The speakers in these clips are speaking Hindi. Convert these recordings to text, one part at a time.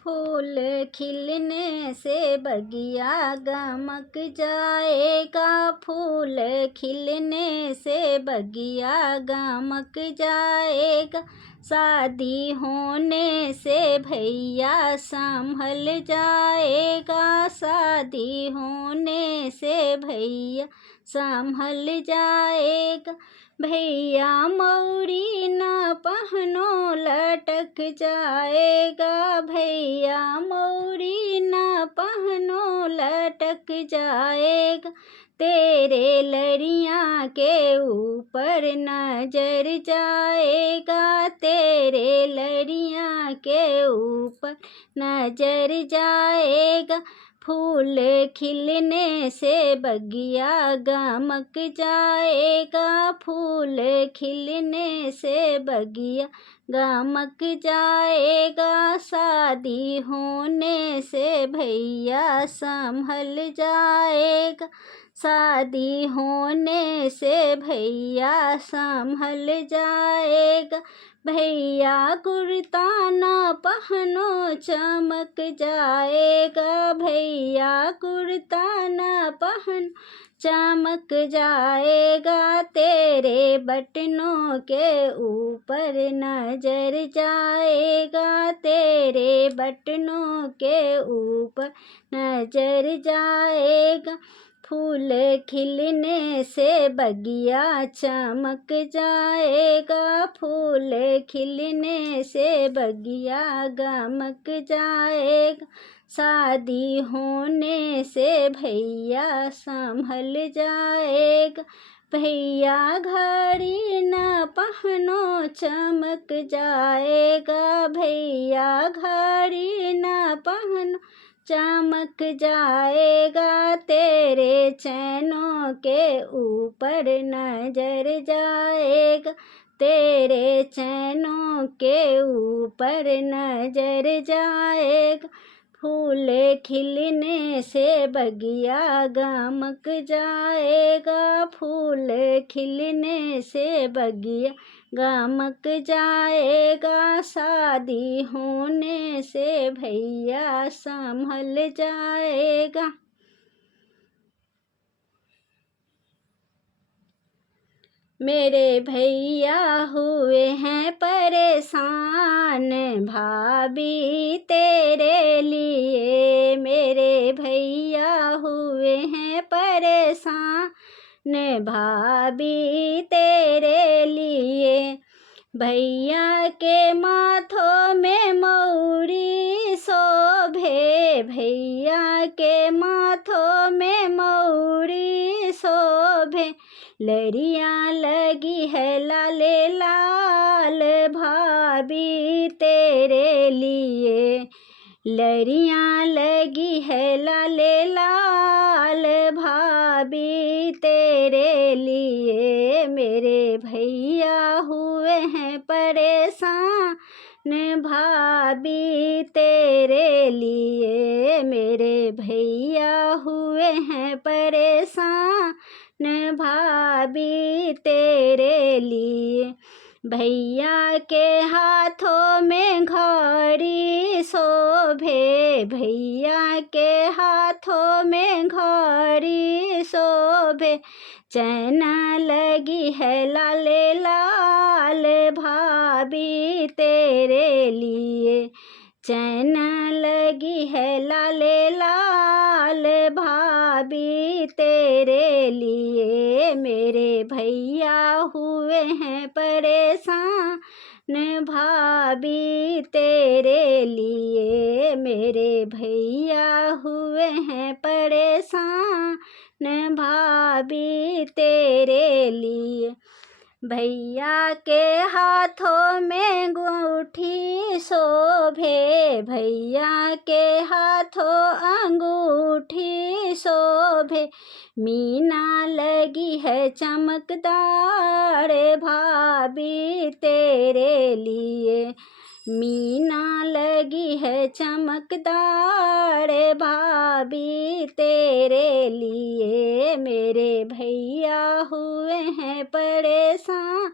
फूल खिलने से बगिया गमक जाएगा, फूल खिलने से बगिया गमक जाएगा, शादी होने से भैया संभल जाएगा, शादी होने से भैया संभल जाएगा, भैया मौरी न पहनो लटक जाएगा, भैया मौरी न पहनो लटक जाएगा, तेरे लड़ियाँ के ऊपर नजर जाएगा, तेरे लड़ियाँ के ऊपर नजर जाएगा, फूल खिलने से बगिया गमक जाएगा, फूल खिलने से बगिया गमक जाएगा, शादी होने से भैया संभल जाएगा, शादी होने से भैया संभल जाएगा, भैया कुर्ता न पहनो चमक जाएगा, भैया कुर्ता न पहन चमक जाएगा, तेरे बटनों के ऊपर नजर जाएगा, तेरे बटनों के ऊपर नजर जाएगा, फूल खिलने से बगिया चमक जाएगा, फूल खिलने से बगिया गमक जाएगा, शादी होने से भैया संभल जाएगा, भैया घड़ी न पहनो चमक जाएगा, भैया घड़ी न पहनो चमक जाएगा, तेरे चैनों के ऊपर नजर जाएगा, तेरे चैनों के ऊपर नजर जाएगा, फूल खिलने से बगिया गमक जाएगा, फूल खिलने से बगिया गमक जाएगा, शादी होने से भैया संभल जाएगा। मेरे भैया हुए हैं परेशान भाभी तेरे लिए, मेरे भैया हुए हैं परेशान भाभी तेरे लिए, भैया के माथों में मौरी शोभे, भैया के माथों में मौरी शोभे, लड़ियाँ लगी है लाले लाल भाभी तेरे लिए, लड़ियाँ लगी है लाले लाल भाभी तेरे लिए, मेरे भैया हुए हैं परेशान भाभी तेरे लिए, मेरे भैया हुए हैं परेशान भाभी तेरे लिए, भैया के हाथों में घड़ी शोभे, भैया के हाथों में घड़ी शोभे, चैना लगी है लाले लाल भाभी तेरे लिए, चैना लगी है लाले लाल भाभी तेरे लिए, मेरे भैया हुए हैं परेशान भाभी तेरे लिए, मेरे भैया हुए हैं परेशान भाभी तेरे लिए, भैया के हाथों में अंगूठी शोभे, भैया के हाथों अंगूठी शोभे, मीना लगी है चमकदार भाभी तेरे लिए, मीना लगी है चमकदार भाभी तेरे लिए, मेरे भैया हुए हैं परेशान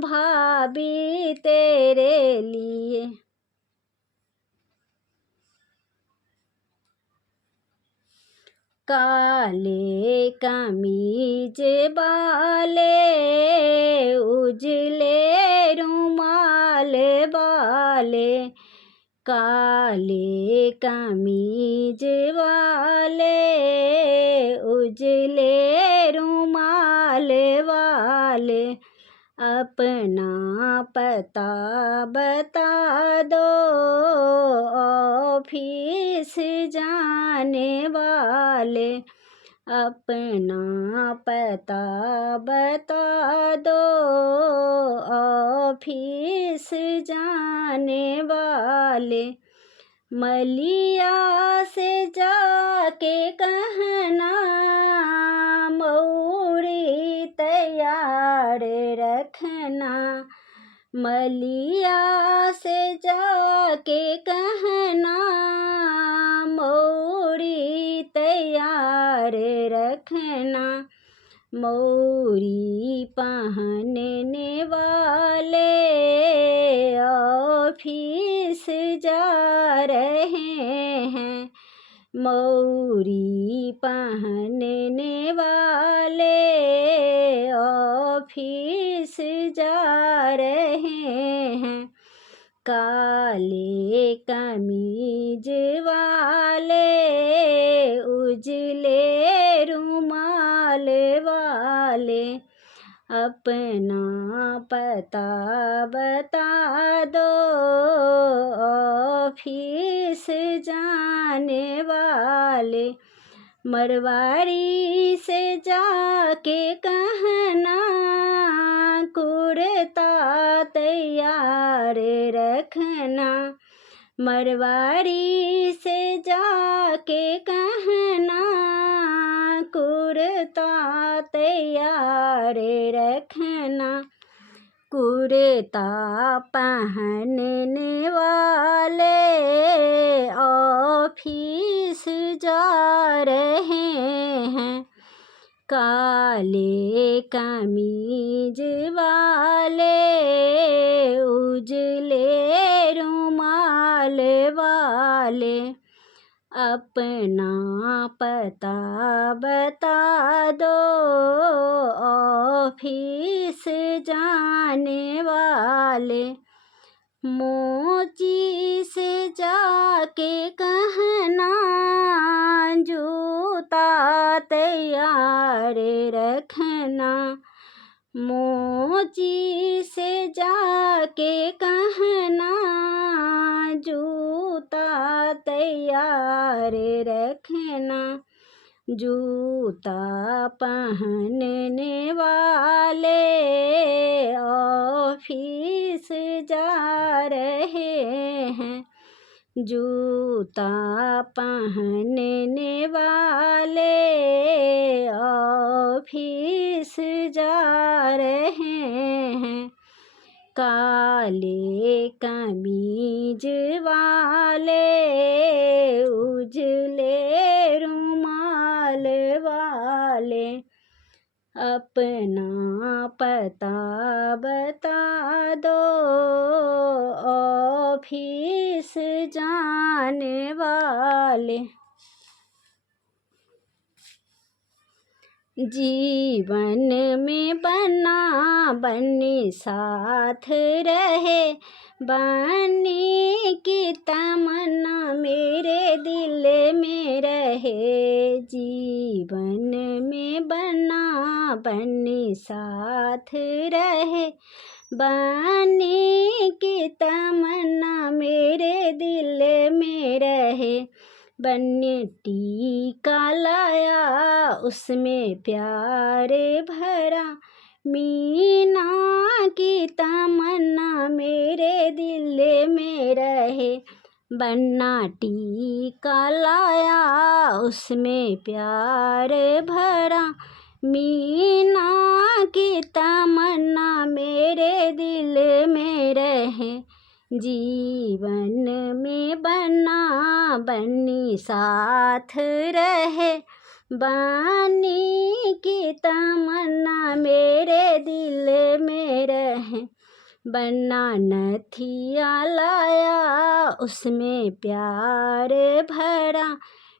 भाभी तेरे लिए। काले कमीज वाले उजले रुमाल वाले, काले कमीज वाले उजले रुमाल वाले, अपना पता बता दो ऑफिस जाने वाले, अपना पता बता दो ऑफिस जाने वाले। मलिया से जाके कहना मौरी तैयार रखना, मलिया से जाके कहना मौरी तैयार रखना, मौरी पहनने वाले ऑफिस जा रहे हैं, मौरी पहनने वाले ऑफिस जा रहे हैं, काले कमीज वाले उजले रुमाल वाले, अपना पता बता दो ऑफिस जाने वाले। मरवाड़ी से जाके कहना कुर्ता तैयार रखना, मरवाड़ी से जाके कहना कुर्ता तैयार रखना, कुर्ता पहनने वाले ऑफिस जा रहे हैं, काले कमीज वाले उजले रुमाल वाले, अपना पता बता दो ऑफिस जाने वाले। मोची से जाके कहना जूता तैयार रखना, मोची से जाके कहना जूता तैयार रखना, जूता पहनने वाले ऑफिस जा रहे हैं, जूता पहनने वाले ऑफिस जा रहे हैं, काले कमीज वाले उजले रुमाल वाले, अपना पता बता दो ऑफिस जाने वाले। जीवन में बना बन्नी साथ रहे, बनने की तमन्ना मेरे दिल में रहे, जीवन में बना बन्नी साथ रहे, बनने की तमन्ना मेरे दिल में रहे, बनने टीका लाया उसमें प्यार भरा, मीना की तमन्ना मेरे दिल में रहे, बन्ना टीका लाया उसमें प्यार भरा, मीना की तमन्ना मेरे दिल में रहे, जीवन में बन्ना बन्नी साथ रहे, बन्नी की तमन्ना मेरे दिल में रहे, बन्ना नथिया लाया उसमें प्यार भरा,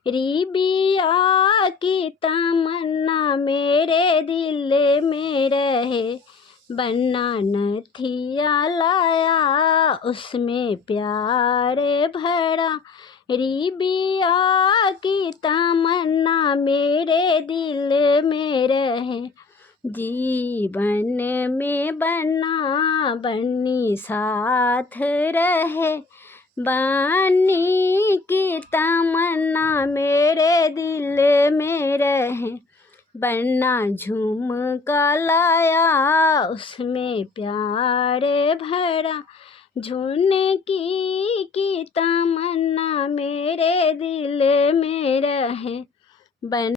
रिबिया की तमन्ना मेरे दिल में रहे, बन्ना नथिया लाया उसमें प्यार भरा। रिबिया की तमन्ना मेरे दिल में रहे, जीवन में बन्ना बन्नी साथ रहे। बन्नी की तमन्ना मेरे दिल में रहे, बन्ना झुमका लाया उसमें प्यार भरा। झुनकी की तमन्ना मेरे दिल में रहे, बन